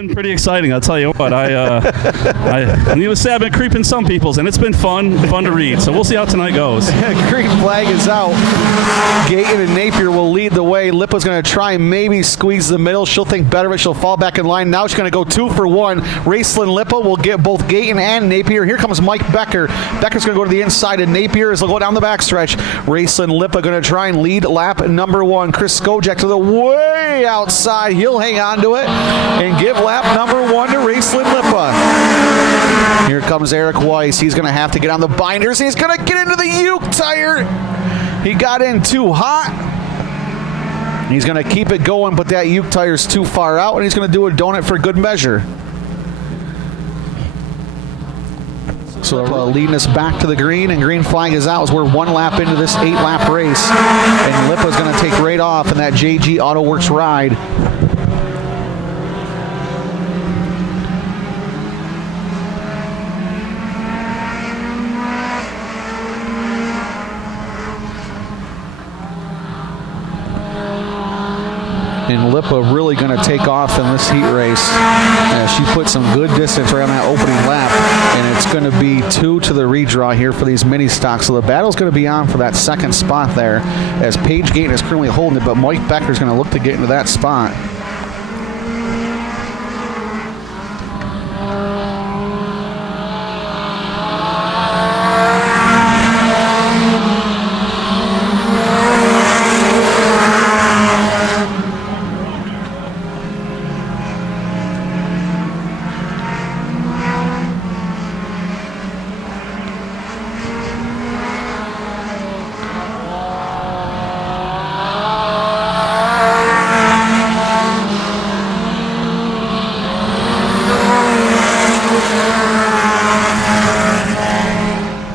been pretty exciting, I'll tell you what. I need to say I've been creeping some people's, and it's been fun to read. So we'll see how tonight goes. Green flag is out. Gayton and Napier will lead the way. Lipa's going to try and maybe squeeze the middle. She'll think better of it. She'll fall back in line. Now she's going to go 2 for 1. Raceland Lipa will get both Gayton and Napier. Here comes Mike Becker. Becker's going to go to the inside, and Napier is going to go down the backstretch. Raceland Lipa going to try and lead lap number 1. Chris Skojak to the way outside. He'll hang on to it and give lap number 1 to Raceland Lipa. Here comes Eric Weiss. He's going to have to get on the binders. He's going to get into the Uke tire. He got in too hot. He's going to keep it going, but that Uke tire's too far out, and he's going to do a donut for good measure. So leading us back to the green, and green flag is out as we're 1 lap into this 8-lap race. And Lipa's going to take right off in that JG Auto Works ride. And Lipa really going to take off in this heat race. She put some good distance right on that opening lap, and it's going to be 2 to the redraw here for these mini stocks. So the battle's going to be on for that second spot there, as Paige Gayton is currently holding it, but Mike Becker's going to look to get into that spot.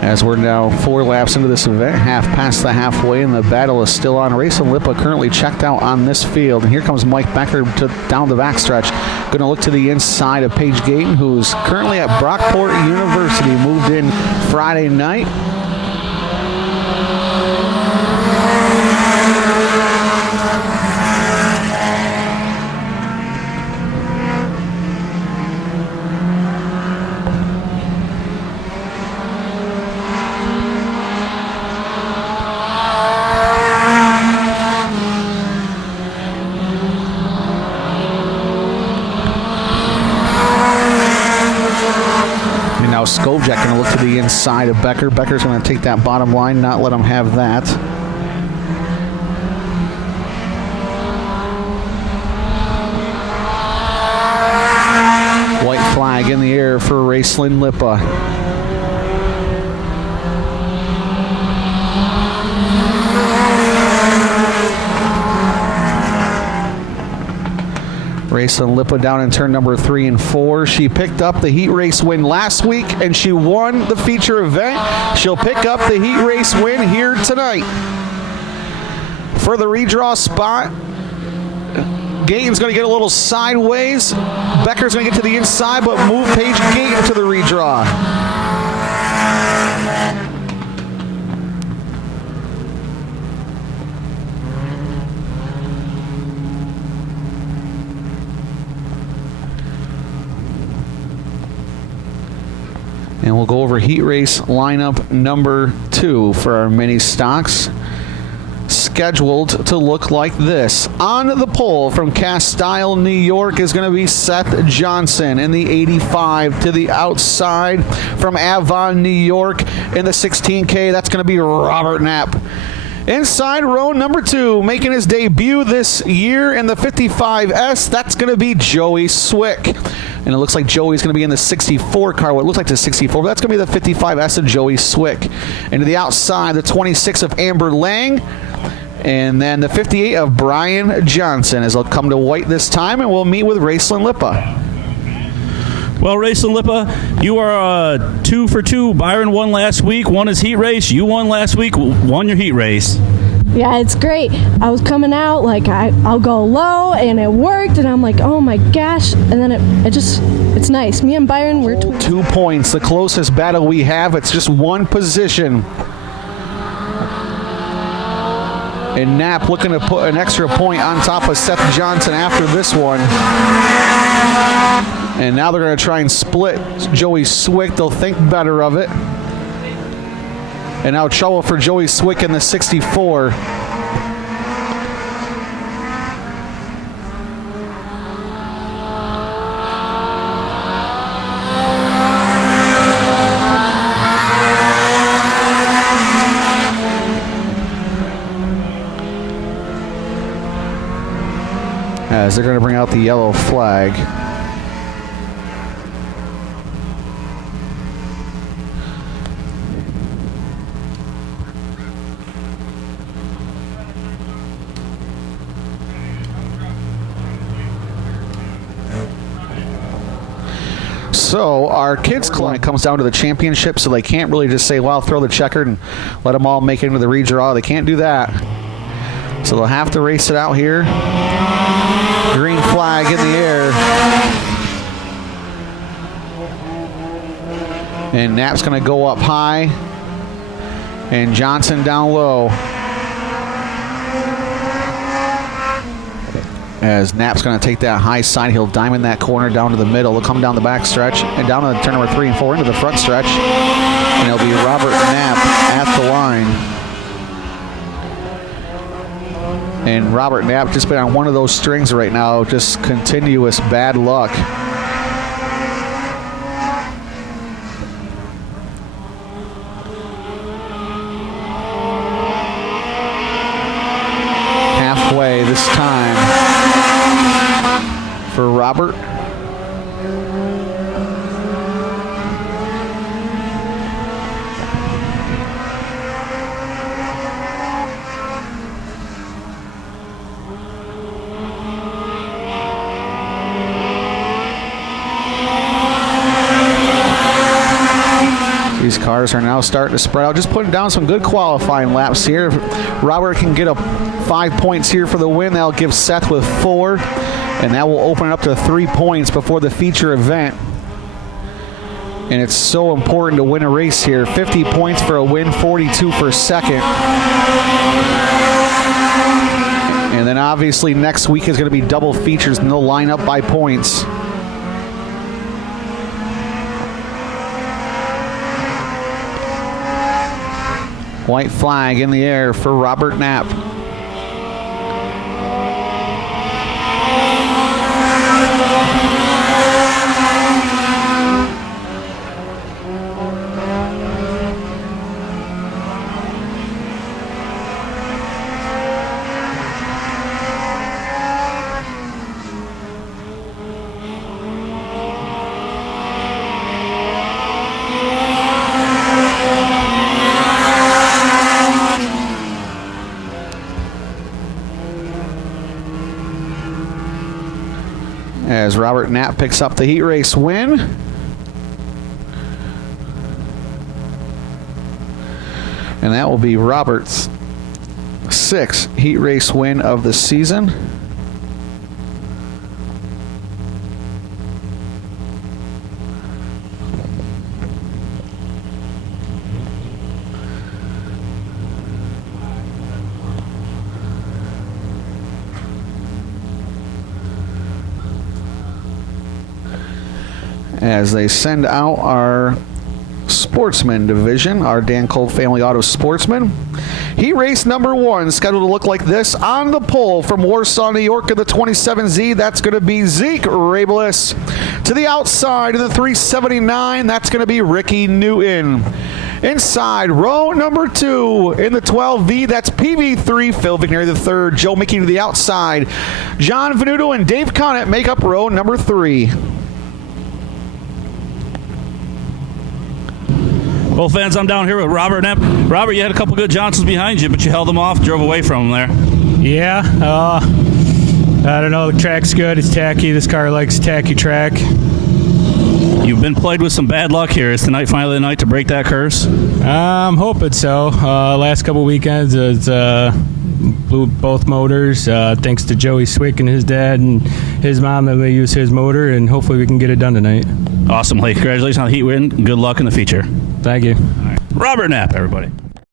As we're now 4 laps into this event, half past the halfway, and the battle is still on. Raceland Lipa currently checked out on this field. And here comes Mike Becker down the backstretch. Going to look to the inside of Paige Gayton, who's currently at Brockport University, moved in Friday night. Skojak going to look to the inside of Becker. Becker's going to take that bottom line, not let him have that. White flag in the air for Raceland Lipa. Raceland Lipa down in turn number 3 and 4. She picked up the heat race win last week, and she won the feature event. She'll pick up the heat race win here tonight. For the redraw spot, Gayton's going to get a little sideways. Becker's going to get to the inside, but move Paige Gayton to the redraw. And we'll go over heat race lineup number 2 for our mini stocks. Scheduled to look like this. On the pole from Castile, New York is going to be Seth Johnson in the 85. To the outside from Avon, New York in the 16K, that's going to be Robert Knapp. Inside row number 2, making his debut this year in the 55S, that's going to be Joey Swick. And it looks like Joey's going to be in the 64 car. What looks like the 64, but that's going to be the 55S of Joey Swick. And to the outside, the 26 of Amber Lang. And then the 58 of Brian Johnson, as they'll come to white this time, and we'll meet with Raceland Lipa. Well, Raceland Lipa, you are 2 for 2. Byron won last week, won his heat race. You won last week, won your heat race. Yeah, it's great. I was coming out, like, I'll go low, and it worked, and I'm like, oh my gosh. And then it's nice. Me and Byron, we're 2 points, the closest battle we have. It's just one position. And Knapp looking to put an extra point on top of Seth Johnson after this one. And now they're going to try and split Joey Swick. They'll think better of it. And now trouble for Joey Swick in the 64. As they're going to bring out the yellow flag. So our kids club comes down to the championship, so they can't really just say, well, throw the checkered and let them all make it into the redraw. They can't do that. So they'll have to race it out here. Green flag in the air. And Knapp's going to go up high. And Johnson down low. As Knapp's going to take that high side, he'll diamond that corner down to the middle. He'll come down the back stretch and down to turn number 3 and 4 into the front stretch. And it'll be Robert Knapp at the line. And Robert Knapp just been on one of those strings right now, just continuous bad luck. Halfway this time for Robert. These cars are now starting to spread out, just putting down some good qualifying laps here. If Robert can get 5 points here for the win, that'll give Seth with 4, and that will open it up to 3 points before the feature event. And it's so important to win a race here. 50 points for a win, 42 for second. And then obviously next week is going to be double features, and they'll line up by points. White flag in the air for Robert Knapp. As Robert Knapp picks up the heat race win. And that will be Robert's 6th heat race win of the season. As they send out our sportsman division, our Dan Cole Family Auto Sportsman. Heat race number 1, scheduled to look like this. On the pole from Warsaw, New York in the 27Z, that's going to be Zeke Rabelis. To the outside in the 379, that's going to be Ricky Newton. Inside, row number 2 in the 12V, that's PV3, Phil Vigneri III. Joe Mickey to the outside. John Venuto and Dave Connett make up row number 3. Well, fans, I'm down here with Robert Knapp. Robert, you had a couple good Johnsons behind you, but you held them off, drove away from them there. Yeah, I don't know. The track's good. It's tacky. This car likes tacky track. You've been plagued with some bad luck here. Is tonight finally the night to break that curse? I'm hoping so. Last couple weekends, it's blew both motors. Thanks to Joey Swick and his dad and his mom that they use his motor, and hopefully we can get it done tonight. Awesome. Hey, congratulations on the heat win. Good luck in the feature. Thank you. All right. Robert Knapp, everybody.